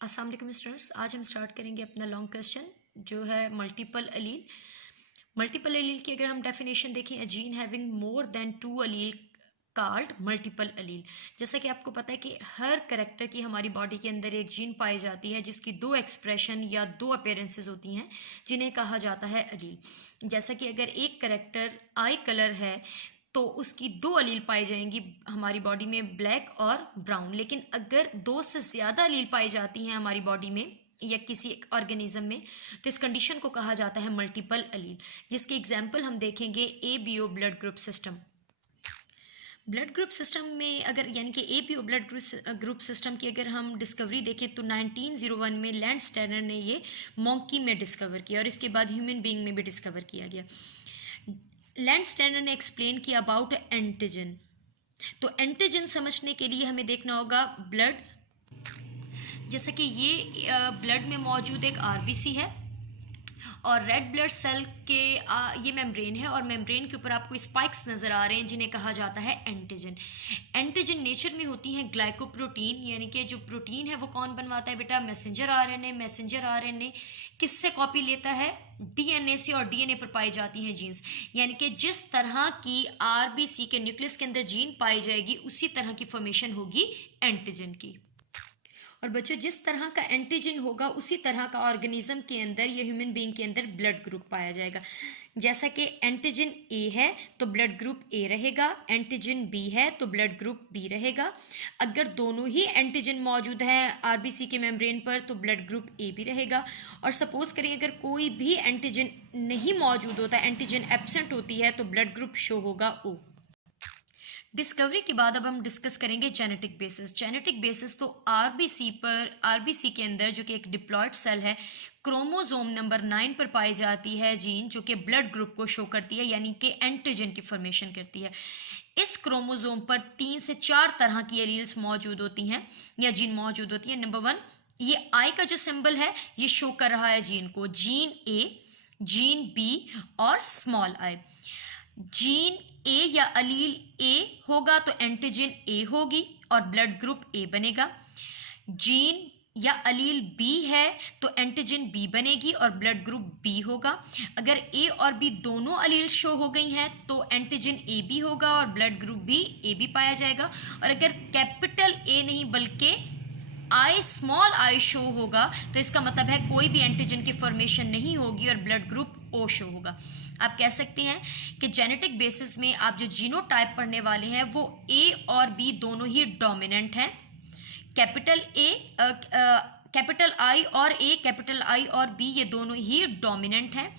अस्सलाम वालेकुम स्टूडेंट्स, आज हम स्टार्ट करेंगे अपना लॉन्ग क्वेश्चन जो है मल्टीपल अलील। मल्टीपल अलील की अगर हम डेफिनेशन देखें, a gene having more than two allele called multiple allele. जैसा कि आपको पता है कि हर करेक्टर की हमारी बॉडी के अंदर एक जीन पाई जाती है जिसकी दो एक्सप्रेशन या दो अपीयरेंसेस होती हैं जिन्हें कहा जाता है अलील। जैसा कि अगर एक करेक्टर आई कलर है तो उसकी दो अलील पाई जाएंगी हमारी बॉडी में, ब्लैक और ब्राउन। लेकिन अगर दो से ज़्यादा अलील पाई जाती हैं हमारी बॉडी में या किसी एक ऑर्गेनिज्म में तो इस कंडीशन को कहा जाता है मल्टीपल अलील। जिसके एग्जाम्पल हम देखेंगे ABO blood group system. Blood group system में अगर यानी कि ABO ब्लड ग्रुप सिस्टम की अगर हम डिस्कवरी देखें तो 1901 में लैंड स्टैनर ने ये मॉन्की में डिस्कवर किया और इसके बाद ह्यूमन बीइंग में भी डिस्कवर किया गया। लैंड स्टैनर ने एक्सप्लेन किया अबाउट एंटीजन। तो एंटीजन समझने के लिए हमें देखना होगा ब्लड। जैसा कि ये ब्लड में मौजूद एक RBC है और रेड ब्लड सेल के ये मेम्ब्रेन है और मेम्ब्रेन के ऊपर आपको स्पाइक्स नज़र आ रहे हैं जिन्हें कहा जाता है एंटीजन। एंटीजन नेचर में होती हैं ग्लाइकोप्रोटीन, यानी कि जो प्रोटीन है वो कौन बनवाता है बेटा? Messenger RNA। मैसेंजर RNA किससे कॉपी लेता है? DNA से, और DNA पर पाई जाती हैं जीन्स। यानी कि जिस तरह की RBC के न्यूक्लियस के अंदर जीन पाई जाएगी उसी तरह की फॉर्मेशन होगी एंटीजन की। और बच्चों, जिस तरह का एंटीजन होगा उसी तरह का ऑर्गेनिज्म के अंदर या ह्यूमन बीइंग के अंदर ब्लड ग्रुप पाया जाएगा। जैसा कि एंटीजन A है तो ब्लड ग्रुप A रहेगा, एंटीजन B है तो ब्लड ग्रुप B रहेगा। अगर दोनों ही एंटीजन मौजूद हैं RBC के मेम्ब्रेन पर तो ब्लड ग्रुप A भी रहेगा। और सपोज करिए अगर कोई भी एंटीजन नहीं मौजूद होता, एंटीजन एब्सेंट होती है तो ब्लड ग्रुप शो होगा O। डिस्कवरी के बाद अब हम डिस्कस करेंगे जेनेटिक बेसिस। जेनेटिक बेसिस तो आरबीसी के अंदर जो कि एक डिप्लॉयड सेल है, क्रोमोसोम नंबर 9 पर पाई जाती है जीन जो कि ब्लड ग्रुप को शो करती है, यानी कि एंटीजन की फॉर्मेशन करती है। इस क्रोमोसोम पर 3 से 4 तरह की एलील्स मौजूद होती हैं या जीन मौजूद होती है। नंबर 1, ये आई का जो सिंबल है ये शो कर रहा है जीन को, जीन A, जीन B और स्मॉल आई। जीन A या अलील A होगा तो एंटीजन A होगी और ब्लड ग्रुप A बनेगा। जीन या अलील B है तो एंटीजन B बनेगी और ब्लड ग्रुप B होगा। अगर A और B दोनों अलील शो हो गई हैं तो एंटीजन AB होगा और ब्लड ग्रुप B AB पाया जाएगा। और अगर कैपिटल A नहीं बल्कि स्मॉल आई शो होगा तो इसका मतलब है कोई भी एंटीजन की फॉर्मेशन नहीं होगी और ब्लड ग्रुप O शो होगा। आप कह सकते हैं कि जेनेटिक बेसिस में आप जो जीनोटाइप पढ़ने वाले हैं वो A और B दोनों ही डोमिनेंट हैं। कैपिटल I और A, कैपिटल I और B ये दोनों ही डोमिनेंट हैं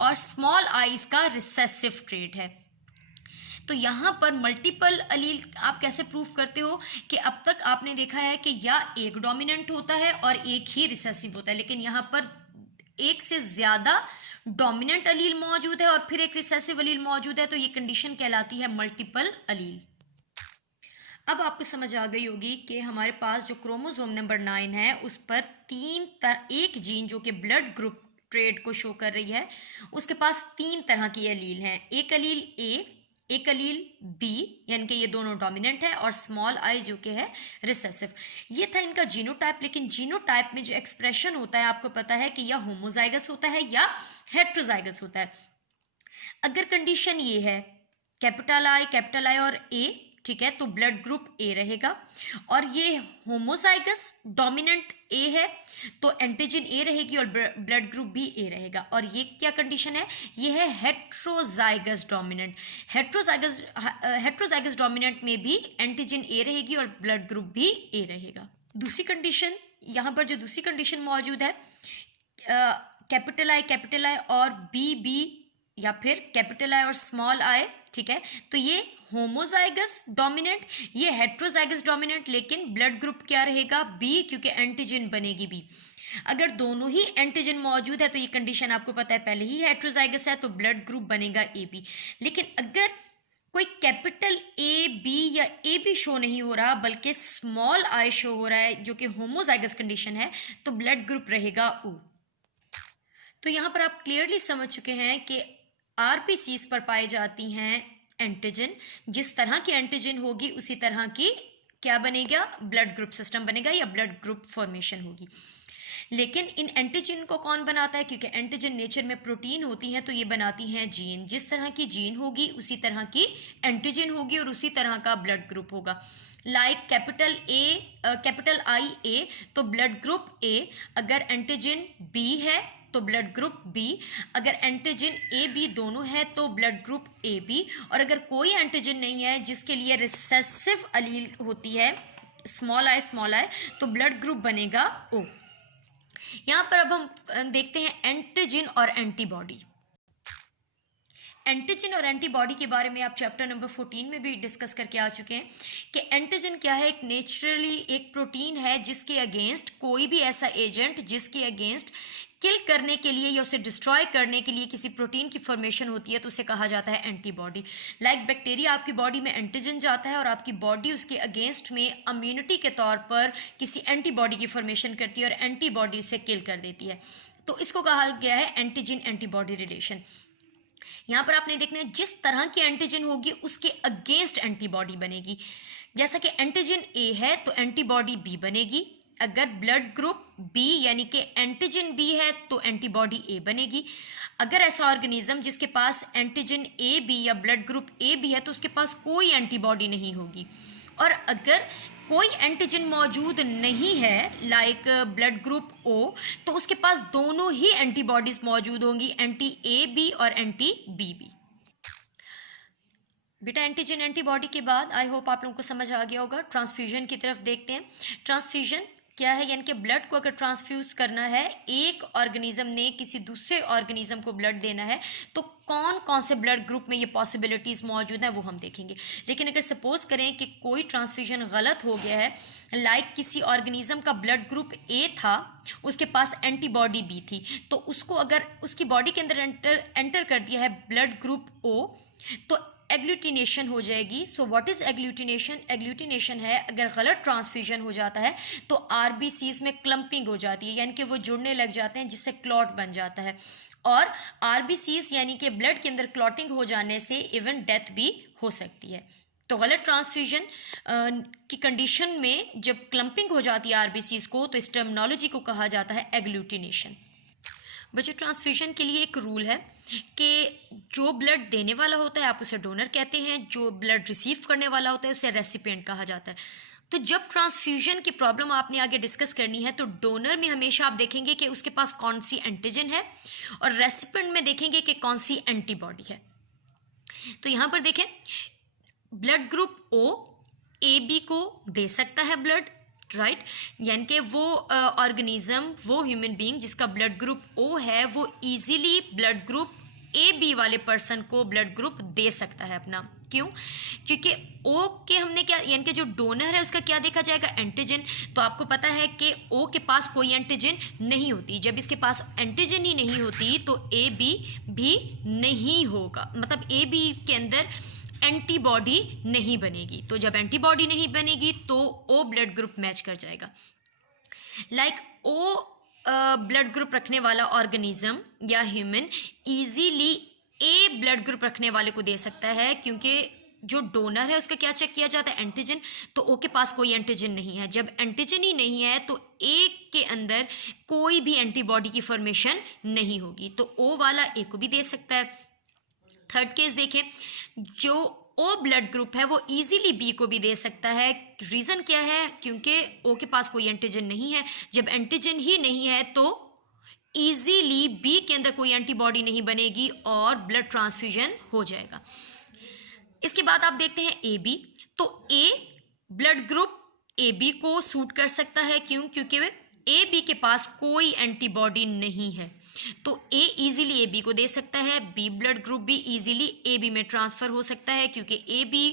और स्मॉल आई इसका रिसेसिव ट्रेट है। तो यहाँ पर मल्टीपल अलील आप कैसे प्रूफ करते हो कि अब तक आपने देखा है कि या एक डोमिनेंट होता है और एक ही रिसेसिव होता है, लेकिन यहाँ पर एक से ज़्यादा डोमिनेंट अलील मौजूद है और फिर एक रिसेसिव अलील मौजूद है, तो ये कंडीशन कहलाती है मल्टीपल अलील। अब आपको समझ आ गई होगी कि हमारे पास जो क्रोमोसोम नंबर 9 है उस पर एक जीन जो कि ब्लड ग्रुप ट्रेड को शो कर रही है, उसके पास 3 तरह की अलील हैं। एक अलील A, एक अलील B, यानी कि ये दोनों डोमिनेंट है, और स्मॉल आई जो कि है रिसेसिव। ये था इनका जीनोटाइप। लेकिन जीनोटाइप में जो एक्सप्रेशन होता है आपको पता है कि या होमोजाइगस होता है या हेट्रोजाइगस होता है। अगर कंडीशन ये है कैपिटल आई और A, ठीक है, तो ब्लड ग्रुप A रहेगा। और ये होमोजाइगस डोमिनेंट A है तो एंटीजन A रहेगी और ब्लड ग्रुप भी A रहेगा। और ये क्या कंडीशन है? ये है हेट्रोजाइगस डोमिनेंट। हेट्रोजाइगस डोमिनेंट में भी एंटीजन A रहेगी और ब्लड ग्रुप भी A रहेगा। दूसरी कंडीशन, यहाँ पर जो दूसरी कंडीशन मौजूद है कैपिटल आई और B या फिर कैपिटल आई और स्मॉल आई, ठीक है, तो ये होमोजाइगस डोमिनेंट, ये हेट्रोजाइगस डोमिनेंट, लेकिन ब्लड ग्रुप क्या रहेगा? B, क्योंकि एंटीजन बनेगी B। अगर दोनों ही एंटीजन मौजूद है तो ये कंडीशन आपको पता है पहले ही हेट्रोजाइगस है तो ब्लड ग्रुप बनेगा AB। लेकिन अगर कोई कैपिटल AB या AB शो नहीं हो रहा बल्कि स्मॉल आई शो हो रहा है जो कि होमोजाइगस कंडीशन है तो ब्लड ग्रुप रहेगा O। तो यहाँ पर आप क्लियरली समझ चुके हैं कि RBCs पर पाई जाती हैं एंटीजन। जिस तरह की एंटीजन होगी उसी तरह की क्या बनेगा, ब्लड ग्रुप सिस्टम बनेगा या ब्लड ग्रुप फॉर्मेशन होगी। लेकिन इन एंटीजन को कौन बनाता है, क्योंकि एंटीजन नेचर में प्रोटीन होती हैं तो ये बनाती हैं जीन। जिस तरह की जीन होगी उसी तरह की एंटीजन होगी और उसी तरह का ब्लड ग्रुप होगा। लाइक कैपिटल आई ए तो ब्लड ग्रुप ए, अगर एंटीजन बी है तो ब्लड ग्रुप बी, अगर एंटीजन ए बी दोनों है तो ब्लड ग्रुप ए बी, और अगर कोई एंटीजन नहीं है जिसके लिए रिसेसिव अलील होती है स्मॉल आई तो ब्लड ग्रुप बनेगा ओ। यहाँ पर अब हम देखते हैं एंटीजन और एंटीबॉडी। एंटीजन और एंटीबॉडी के बारे में आप चैप्टर नंबर 14 में भी डिस्कस करके आ चुके हैं कि एंटीजन क्या है, एक नेचुरली एक प्रोटीन है जिसके अगेंस्ट कोई भी ऐसा एजेंट जिसके अगेंस्ट किल करने के लिए या उसे डिस्ट्रॉय करने के लिए किसी प्रोटीन की फॉर्मेशन होती है तो उसे कहा जाता है एंटीबॉडी। लाइक बैक्टीरिया आपकी बॉडी में एंटीजन जाता है और आपकी बॉडी उसके अगेंस्ट में इम्यूनिटी के तौर पर किसी एंटीबॉडी की फॉर्मेशन करती है और एंटीबॉडी उसे किल कर देती है, तो इसको कहा गया है एंटीजन एंटीबॉडी रिलेशन। यहाँ पर आपने देखना है जिस तरह की एंटीजन होगी उसके अगेंस्ट एंटीबॉडी बनेगी। जैसा कि एंटीजन ए है तो एंटीबॉडी बी बनेगी, अगर ब्लड ग्रुप बी यानी कि एंटीजन बी है तो एंटीबॉडी ए बनेगी। अगर ऐसा ऑर्गेनिज्म जिसके पास एंटीजन ए बी या ब्लड ग्रुप ए बी है तो उसके पास कोई एंटीबॉडी नहीं होगी, और अगर कोई एंटीजन मौजूद नहीं है लाइक ब्लड ग्रुप ओ तो उसके पास दोनों ही एंटीबॉडीज मौजूद होंगी, एंटी ए बी और एंटी बी बी। बेटा एंटीजन एंटीबॉडी के बाद आई होप आप लोगों को समझ आ गया होगा। ट्रांसफ्यूजन की तरफ देखते हैं। ट्रांसफ्यूजन क्या है, यानी कि ब्लड को अगर ट्रांसफ्यूज करना है, एक ऑर्गेनिज्म ने किसी दूसरे ऑर्गेनिज्म को ब्लड देना है, तो कौन कौन से ब्लड ग्रुप में ये पॉसिबिलिटीज़ मौजूद हैं वो हम देखेंगे। लेकिन अगर सपोज करें कि कोई ट्रांसफ्यूजन गलत हो गया है, लाइक किसी ऑर्गेनिज्म का ब्लड ग्रुप ए था, उसके पास एंटीबॉडी बी थी, तो उसको अगर उसकी बॉडी के अंदर एंटर कर दिया है ब्लड ग्रुप ओ तो एग्लूटिनेशन हो जाएगी। So what is agglutination? Agglutination है अगर गलत ट्रांसफ्यूजन हो जाता है तो आरबीसीज में क्लम्पिंग हो जाती है, यानी कि वो जुड़ने लग जाते हैं जिससे क्लॉट बन जाता है, और आरबीसीज यानी कि ब्लड के अंदर क्लॉटिंग हो जाने से इवन डेथ भी हो सकती है। तो गलत ट्रांसफ्यूजन की कंडीशन में जब क्लम्पिंग हो जाती है आरबीसीज को तो इस टर्मिनोलॉजी को कहा जाता है एग्लूटिनेशन। बच्चों ट्रांसफ्यूजन के लिए एक रूल है कि जो ब्लड देने वाला होता है आप उसे डोनर कहते हैं, जो ब्लड रिसीव करने वाला होता है उसे रेसिपिएंट कहा जाता है। तो जब ट्रांसफ्यूजन की प्रॉब्लम आपने आगे डिस्कस करनी है तो डोनर में हमेशा आप देखेंगे कि उसके पास कौन सी एंटीजन है और रेसिपिएंट में देखेंगे कि कौन सी एंटीबॉडी है। तो यहाँ पर देखें blood group O A B को दे सकता है ब्लड, राइट, यानी कि वो ऑर्गेनिज्म वो ह्यूमन बीइंग जिसका ब्लड ग्रुप ओ है वो easily blood group A B वाले पर्सन को ब्लड ग्रुप दे सकता है अपना। क्यों? क्योंकि ओ के हमने क्या यानी कि जो डोनर है उसका क्या देखा जाएगा, एंटीजन। तो आपको पता है कि ओ के पास कोई एंटीजन नहीं होती, जब इसके पास एंटीजन ही नहीं होती तो ए बी भी नहीं होगा, मतलब ए बी के अंदर एंटीबॉडी नहीं बनेगी। तो जब एंटीबॉडी नहीं बनेगी तो ओ ब्लड ग्रुप मैच कर जाएगा। लाइक ओ ब्लड ग्रुप रखने वाला ऑर्गेनिज्म या ह्यूमन इजीली ए ब्लड ग्रुप रखने वाले को दे सकता है, क्योंकि जो डोनर है उसका क्या चेक किया जाता है, एंटीजन। तो ओ के पास कोई एंटीजन नहीं है, जब एंटीजन ही नहीं है तो ए के अंदर कोई भी एंटीबॉडी की फॉर्मेशन नहीं होगी, तो ओ वाला ए को भी दे सकता है। थर्ड केस देखें, जो ओ ब्लड ग्रुप है वो इजीली बी को भी दे सकता है। रीज़न क्या है? क्योंकि ओ के पास कोई एंटीजन नहीं है, जब एंटीजन ही नहीं है तो इजीली बी के अंदर कोई एंटीबॉडी नहीं बनेगी और ब्लड ट्रांसफ्यूजन हो जाएगा। इसके बाद आप देखते हैं ए बी, तो ए ब्लड ग्रुप ए बी को सूट कर सकता है। क्यों? क्योंकि ए बी के पास कोई एंटीबॉडी नहीं है, तो ए इजीली ए बी को दे सकता है। बी ब्लड ग्रुप भी इजीली ए बी में ट्रांसफ़र हो सकता है क्योंकि ए बी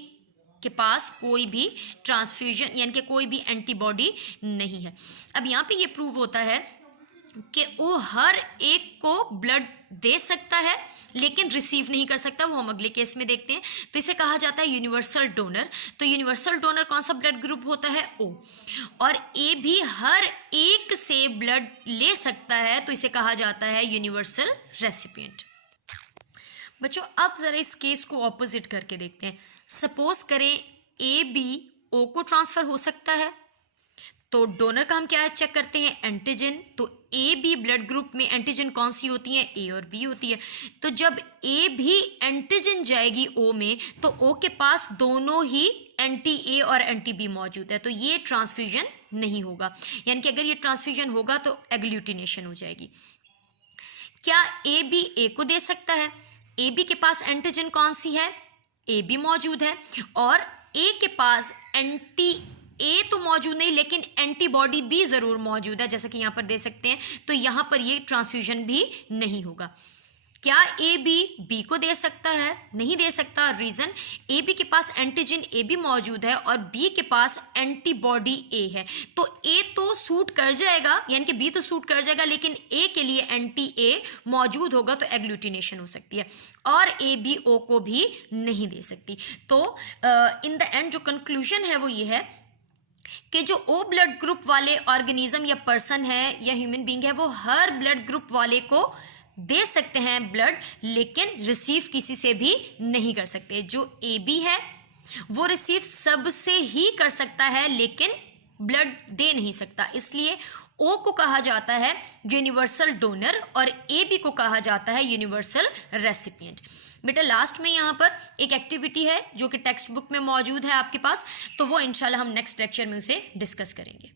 के पास कोई भी ट्रांसफ्यूजन यानी कि कोई भी एंटीबॉडी नहीं है। अब यहाँ पे ये प्रूव होता है कि वो हर एक को ब्लड दे सकता है लेकिन रिसीव नहीं कर सकता, वो हम अगले केस में देखते हैं। तो इसे कहा जाता है यूनिवर्सल डोनर। तो यूनिवर्सल डोनर कौन सा ब्लड ग्रुप होता है? ओ। और ए भी हर एक से ब्लड ले सकता है, तो इसे कहा जाता है यूनिवर्सल रेसिपिएंट। बच्चों अब ज़रा इस केस को ऑपोजिट करके देखते हैं। सपोज करें ए बी ओ को ट्रांसफ़र हो सकता है। तो डोनर का हम क्या चेक करते हैं, एंटीजन। तो ए बी ब्लड ग्रुप में एंटीजन कौन सी होती है, ए और बी होती है। तो जब ए भी एंटीजन जाएगी ओ में, तो ओ के पास दोनों ही एंटी ए और एंटी बी मौजूद है, तो ये ट्रांसफ्यूजन नहीं होगा। यानी कि अगर ये ट्रांसफ्यूजन होगा तो एग्लूटिनेशन हो जाएगी। क्या ए बी ए को दे सकता है, ए बी के पास एंटीजन कौन सी है, ए बी मौजूद है, और ए के पास एंटी ए तो मौजूद नहीं लेकिन एंटीबॉडी भी ज़रूर मौजूद है, जैसा कि यहाँ पर दे सकते हैं। तो यहाँ पर ये ट्रांसफ्यूजन भी नहीं होगा। क्या ए बी बी को दे सकता है, नहीं दे सकता। रीज़न, ए बी के पास एंटीजन ए बी मौजूद है और बी के पास एंटीबॉडी ए है, तो ए तो सूट कर जाएगा, यानी कि बी तो सूट कर जाएगा, लेकिन ए के लिए एंटी ए मौजूद होगा, तो एग्लूटिनेशन हो सकती है। और ए बी ओ को भी नहीं दे सकती। तो इन द एंड जो कंक्लूजन है वो ये है कि जो ओ ब्लड ग्रुप वाले ऑर्गेनिज्म या पर्सन है या ह्यूमन बीइंग है, वो हर ब्लड ग्रुप वाले को दे सकते हैं ब्लड, लेकिन रिसीव किसी से भी नहीं कर सकते। जो ए बी है वो रिसीव सबसे ही कर सकता है, लेकिन ब्लड दे नहीं सकता। इसलिए ओ को कहा जाता है यूनिवर्सल डोनर और ए बी को कहा जाता है यूनिवर्सल रेसिपिएंट। बेटा लास्ट में यहाँ पर एक एक्टिविटी है जो कि टेक्स्ट बुक में मौजूद है आपके पास, तो वो इंशाल्लाह हम नेक्स्ट लेक्चर में उसे डिस्कस करेंगे।